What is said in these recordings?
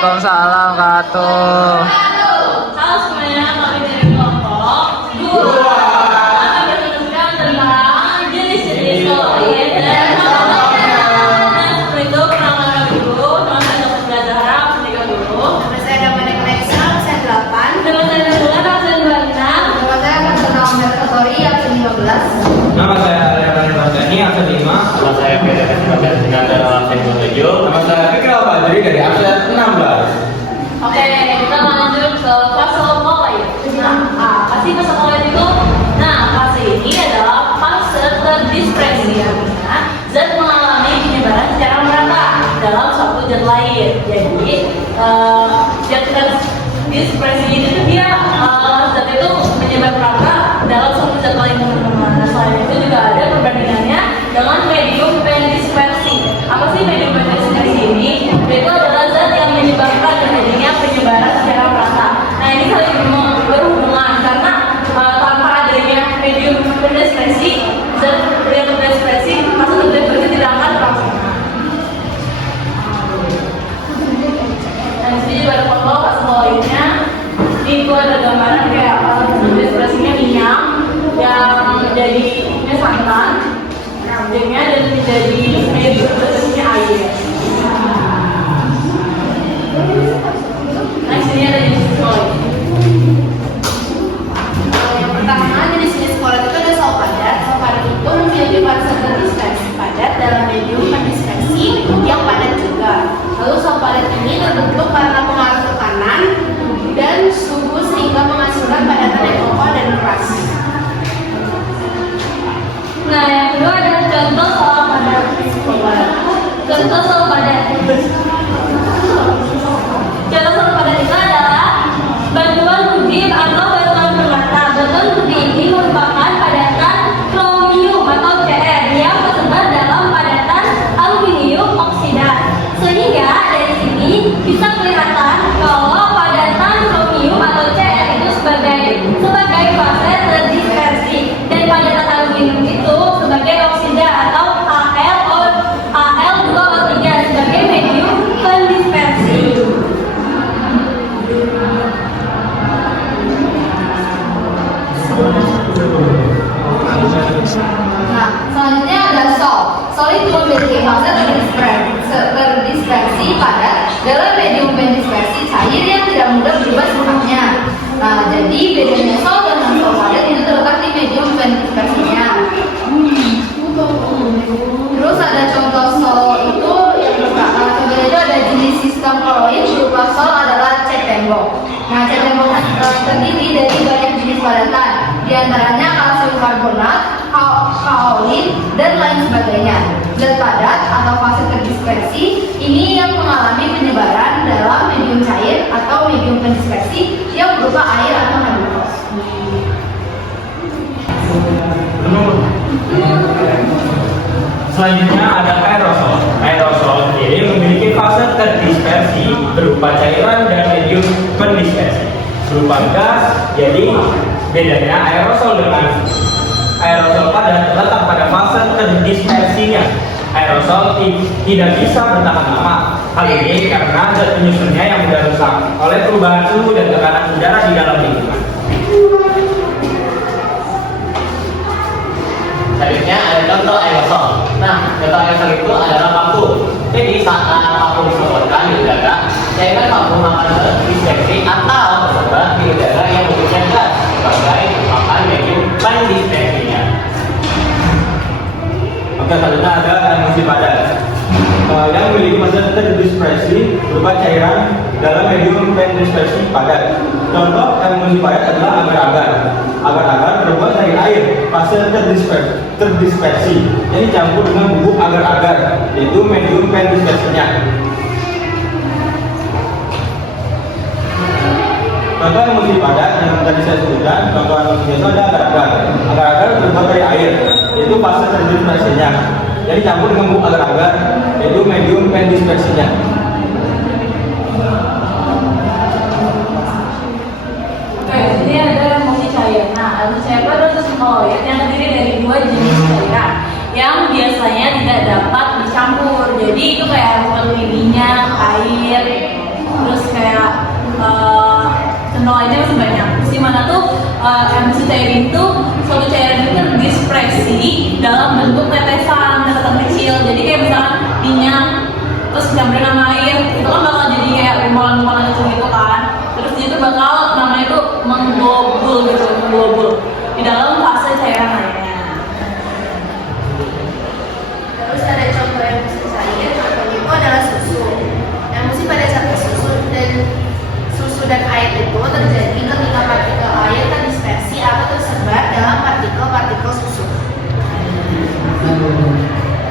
Waalaikumsalam Kak. Halo semuanya, kami dari kelompok 2 akan berbincang tentang jenis-jenis solid dan komponen. Nah, seperti itu perkenalkan dulu, teman saya Dr. Zahra, pendidikan dulu. Nama saya Damani Maisa, absen 8. Teman saya Nabila, absen 26. Nama saya Katsuna Omer Katori, absen 15. Nama saya Arya Rani Rosani, absen 5. Nama saya Peter Kasih dengan dalam absen 27. Nama saya Fikri Al-Badri dari absen 16. Oke, kita lanjut ke fase molekul. Nah, apa sih fase molekul itu? Nah, fase ini adalah fase terdispersi, artinya zat mengalami penyebaran secara merata dalam suatu zat lain. Jadi, zat terdispersi itu dia zat itu menyebar merata dalam suatu zat lain, teman-teman. Nah, selain itu juga ada perbandingannya dengan medium pendispersi. Apa sih medium pendispersi ini? Itu adalah zat yang menyebabkan terjadinya penyebaran secara merata. Nah, ini saling berhubungan karena tanpa adanya medium pendispersi, zat yang pendispersi masuk ke dispersi tidak akan terlaksana. Nah, di sini juga ada foto pas lainnya. Itu ada gambaran kayak pas dispersinya minyak yang menjadi santan, objeknya dan menjadi medium pendispersinya air. Nah, sini ada jenis solid. Yang pertama, jenis-jenis solid itu ada sal padat. Sal padat itu memiliki fase terdispersi padat dalam medium pendispersi yang padat juga. Lalu sal padat ini terbentuk karena pengaruh tekanan dan suhu sehingga menghasilkan padatan yang kokoh dan keras. Nah, yang kedua ada contoh sal padat. Contoh sal padat. Contoh sal padat itu adalah batuan putih atau batuan permata. Batuan putih ini merupakan padatan kromium atau Cr yang tersebar dalam padatan aluminium oksida. Sehingga dari sini bisa kelihatan kalau padatan kromium atau Cr itu sebagai fase terdispersi dan padatan aluminium itu sebagai oksida atau Al2O3 sebagai medium pendispersi. Nah, selanjutnya ada sol. Sol itu memiliki fase terdispersi padat dalam medium pendispersi cair yang tidak mudah berubah sifatnya. Nah, jadi bedanya sol dengan sol padat itu terletak di medium pendispersinya. Terus ada contoh sol itu yang contohnya itu ada jenis sistem koloid berupa sol adalah cat tembok. Nah, cat tembok terdiri dari banyak jenis padatan, diantaranya kalsium karbonat, kaolin, dan lain sebagainya. Zat padat atau fase terdispersi ini yang mengalami penyebaran dalam medium cair atau medium pendispersi yang berupa air atau nebulous. Selanjutnya ada aerosol. Aerosol ini memiliki fase terdispersi berupa cairan dan medium pendispersi berupa gas. Jadi bedanya aerosol dengan aerosol padat terletak pada fase terdispersinya. Aerosol tidak bisa bertahan lama. Hal ini karena zat penyusunnya yang mudah rusak oleh perubahan suhu dan tekanan udara di dalam lingkungan. Selanjutnya ada contoh aerosol. Nah, contoh aerosol itu adalah vakum. Jadi saat vakum disemprotkan di udara, cairan vakum akan terdispersi atau tersebar di udara yang memiliki gas sebagai merupakan medium pendispersinya. Oke, selanjutnya ada emulsi padat yang memiliki fase terdispersi berupa cairan dalam medium pendispersi padat. Contoh emulsi padat adalah agar-agar. Agar-agar terbuat dari air. Fase terdispersi yang dicampur dengan bubuk agar-agar, yaitu medium pendispersinya. Contoh emulsi padat yang tadi saya sebutkan, contoh emulsi itu ada agar-agar. Agar-agar terbuat dari air, yaitu fase terdispersinya. Jadi campur dengan bubuk agar-agar, yaitu medium pendispersinya. Oke, ini ada emulsi cair. Nah, emulsi cair itu adalah koloid yang terdiri dari 2 jenis cairan yang biasanya tidak dapat dicampur. Jadi itu kayak seperti minyak, air, terus koloidnya masih banyak. Di mana tuh emulsi cair itu suatu cairan itu terdispersi dalam bentuk tetesan kecil. Jadi kayak misalkan minyak terus campurin sama air, itu kan bakal jadi kayak gumpalan-gumpalan kecil gitu kan. Terus dia tuh bakal namanya tuh mengglobul gitu, mengglobul di dalam fase cairan lainnya. Terus ada contoh emulsi cair, contohnya itu adalah susu. Emulsi pada saat susu dan air itu terjadi ketika partikel air terdispersi atau tersebar dalam partikel-partikel susu.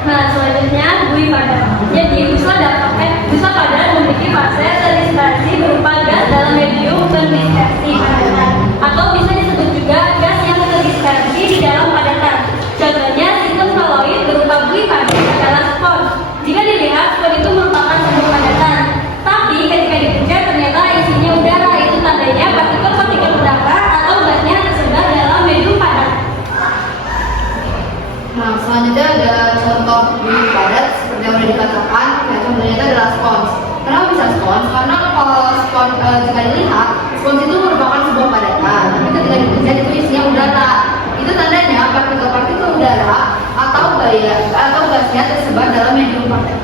Nah, selanjutnya buih padat. Jadi, busa padat memiliki fase terdispersi berupa gas dalam medium terdispersi padatan, atau bisa disebut juga gas yang terdispersi di dalam padatan. Contohnya, sistem koloid berupa buih padat adalah spons. Jika dilihat, spons itu merupakan sebuah padatan. Tapi ketika dipijat ternyata isinya udara, itu tandanya partikel-partikel udara atau gasnya tersebar dalam medium padat. Nah, selanjutnya ada contoh buih padat seperti yang sudah dikatakan, ya contohnya itu adalah spons. Kenapa bisa spons? Karena kalau spons jika dilihat, spons itu merupakan sebuah padatan, tapi ketika dipijat itu isinya udara. Itu tandanya partikel-partikel udara atau gasnya tersebar dalam medium padat.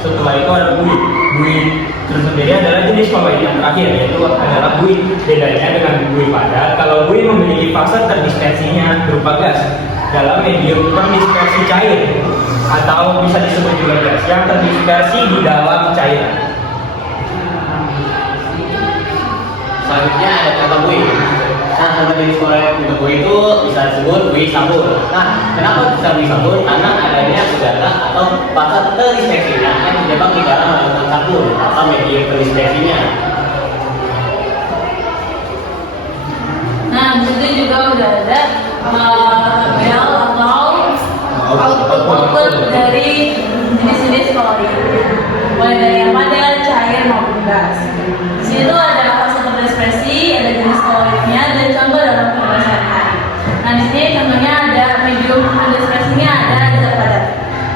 Setelah itu ada buih. Buih tersendiri adalah jenis koloid yang terakhir, yaitu adalah buih. Bedanya dengan buih padat, kalau buih memiliki fase terdispersinya berupa gas dalam medium terdispersi cair, atau bisa disebut juga gas yang terdispersi di dalam cairan. Selanjutnya ada contoh buih. Nah, contoh jenis koloid untuk buih itu bisa disebut buih sabun. Nah, kenapa bisa buih sabun? Karena adanya udara atau fase terdispersinya yang terjebak di dalam larutan sabun atau medium terdispersinya. Nah, di situ juga udah ada tabel atau output dari jenis-jenis koloid. Mulai dari yang padat, cair maupun gas. Di situ ada fase terdispersi, ada jenis koloidnya, dan contoh dalam kehidupan sehari-hari. Nah, di sini contohnya ada medium terdispersinya, ada zat padat.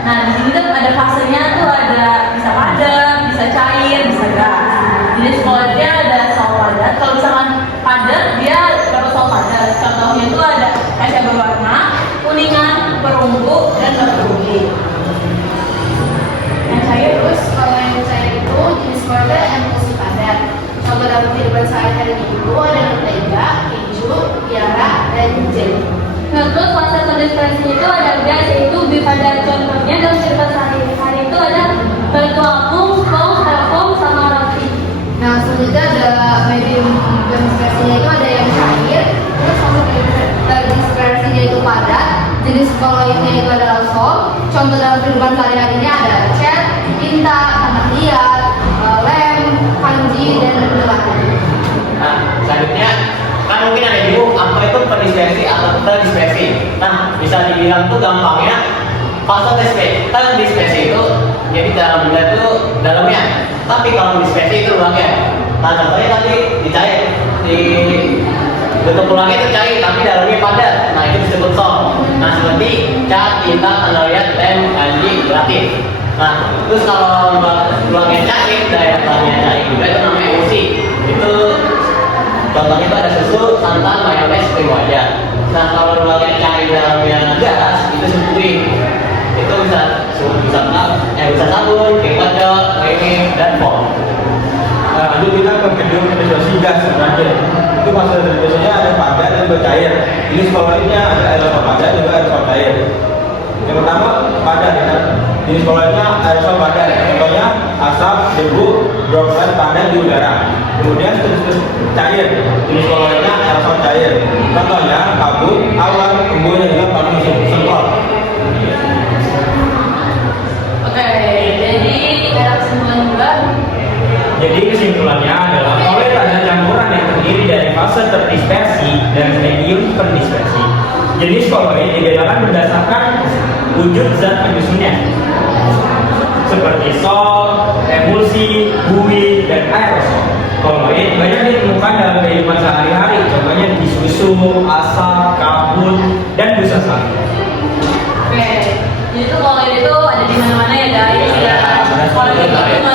Nah, di sini tuh ada fasenya tuh ada bisa padat, bisa cair, bisa gas. Jenis koloidnya ada sol padat. Kalau misalkan padat dia berapa sol padat? Contohnya itu ada kaca berwarna, kuningan, perunggu, dan berkuning. Yang cair terus kalau yang cair itu jenis koloid emulsi padat. Contoh dalam kehidupan sehari-hari itu ada mentega, keju, tiara, dan jelly. Nah, terus fase terdispersi itu ada gas, yaitu buih padat. Contohnya dalam kehidupan sehari-hari itu ada batu apung, saus, styrofoam, sama roti. Nah, selanjutnya ada medium terdispersinya itu ada yang cair, terus contoh terdispersinya itu padat, jenis koloidnya itu adalah sol. Contoh dalam kehidupan sehari-harinya ada cat, tinta, tanah liat, lem, kanji, dan lain-lain. Nah, selanjutnya kan mungkin ada bingung apa itu terdispersi atau terdispersi. Nah, bisa dibilang tuh gampangnya fase terdispersi itu jadi dalam benda itu dalamnya. Tapi kalau dispersi itu luarnya. Nah, contohnya tadi dicair di bentuk luarnya itu cair tapi dalamnya padat. Nah, itu disebut sol. Nah, seperti cat, tinta, tanah liat, lem, kanji, gratis. Nah, terus kalau luarnya cair, daya luarnya cair juga itu namanya emulsi. Itu contohnya itu ada susu, santan, mayones, krim wajan. Nah, kalau luarnya cair dalamnya gas itu buih. Itu bisa sabun, krim wajan, krim, dan foam. Nah, lanjut kita ke medium terdispersi gas terakhir. Itu fase terdispersinya ada padat dan bercair. Jenis koloidnya ada aerosol padat juga aerosol cair. Yang pertama padat, ya. Jenis koloidnya aerosol padat. Contohnya asap, debu, droplet padat di udara. Kemudian cair. Jenis koloidnya aerosol cair. Contohnya kabut, awan, embun, dan juga panas semprot. Oke, jadi ada kesimpulan juga. Jadi kesimpulannya adalah koloid adalah campuran yang terdiri dari fase terdispersi dan medium terdispersi. Jenis koloid dibedakan berdasarkan wujud zat penyusunnya, seperti sol, emulsi, buih, dan aerosol. Koloid banyak ditemukan dalam kehidupan sehari-hari, contohnya di susu, asap, kabut, dan busa salju. Oke, jadi itu koloid itu ada di mana-mana ya guys. Ya, koloid itu